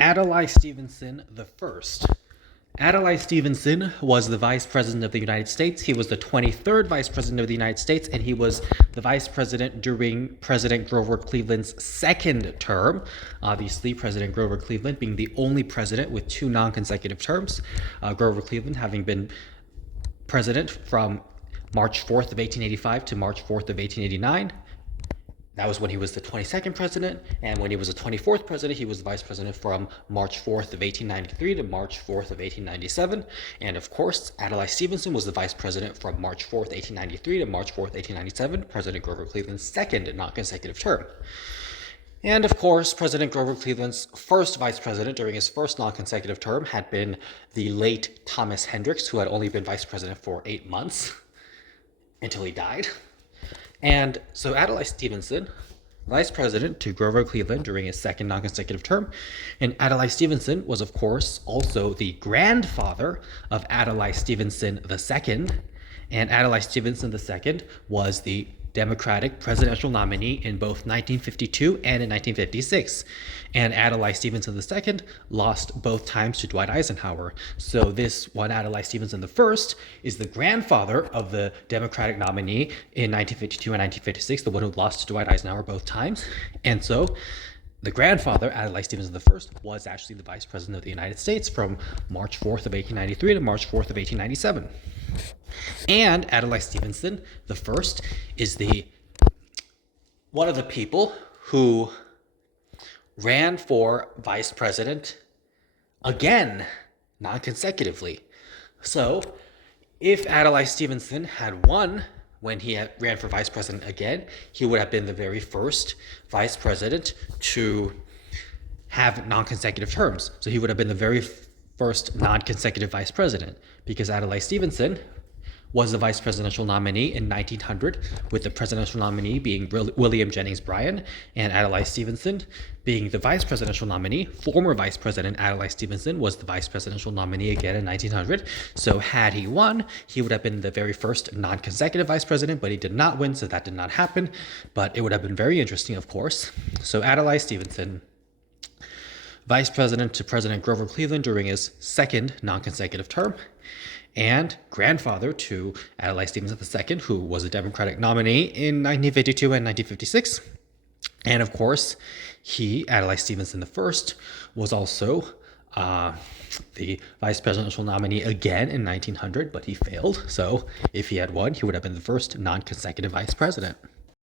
Adlai Stevenson the first. Adlai Stevenson was the Vice President of the United States. He was the 23rd Vice President of the United States, and he was the Vice President during President Grover Cleveland's second term. Obviously, President Grover Cleveland being the only president with two non-consecutive terms. Grover Cleveland having been president from March 4th of 1885 to March 4th of 1889. That was when he was the 22nd president, and when he was the 24th president, he was the vice president from March 4th of 1893 to March 4th of 1897. And of course, Adlai Stevenson was the vice president from March 4th, 1893 to March 4th, 1897, President Grover Cleveland's second non-consecutive term. And of course, President Grover Cleveland's first vice president during his first non-consecutive term had been the late Thomas Hendricks, who had only been vice president for 8 months until he died. And so Adlai Stevenson, vice president to Grover Cleveland during his second non-consecutive term. And Adlai Stevenson was, of course, also the grandfather of Adlai Stevenson II. And Adlai Stevenson II was the Democratic presidential nominee in both 1952 and in 1956. And Adlai Stevenson II lost both times to Dwight Eisenhower. So this one, Adlai Stevenson I, is the grandfather of the Democratic nominee in 1952 and 1956, the one who lost to Dwight Eisenhower both times. And so the grandfather, Adlai Stevenson I, was actually the Vice President of the United States from March 4th of 1893 to March 4th of 1897. And Adlai Stevenson I is one of the people who ran for vice president again, non-consecutively. So if Adlai Stevenson had won when he ran for vice president again, he would have been the very first vice president to have non-consecutive terms. So he would have been the very first non-consecutive vice president, because Adlai Stevenson was the vice presidential nominee in 1900, with the presidential nominee being William Jennings Bryan, and Adlai Stevenson being the vice presidential nominee. Former Vice President Adlai Stevenson was the vice presidential nominee again in 1900. So had he won, he would have been the very first non-consecutive vice president, but he did not win, so that did not happen. But it would have been very interesting, of course. So Adlai Stevenson, vice president to President Grover Cleveland during his second non-consecutive term, and grandfather to Adlai Stevenson II, who was a Democratic nominee in 1952 and 1956. And of course, Adlai Stevenson I, was also the vice presidential nominee again in 1900, but he failed. So if he had won, he would have been the first non-consecutive vice president.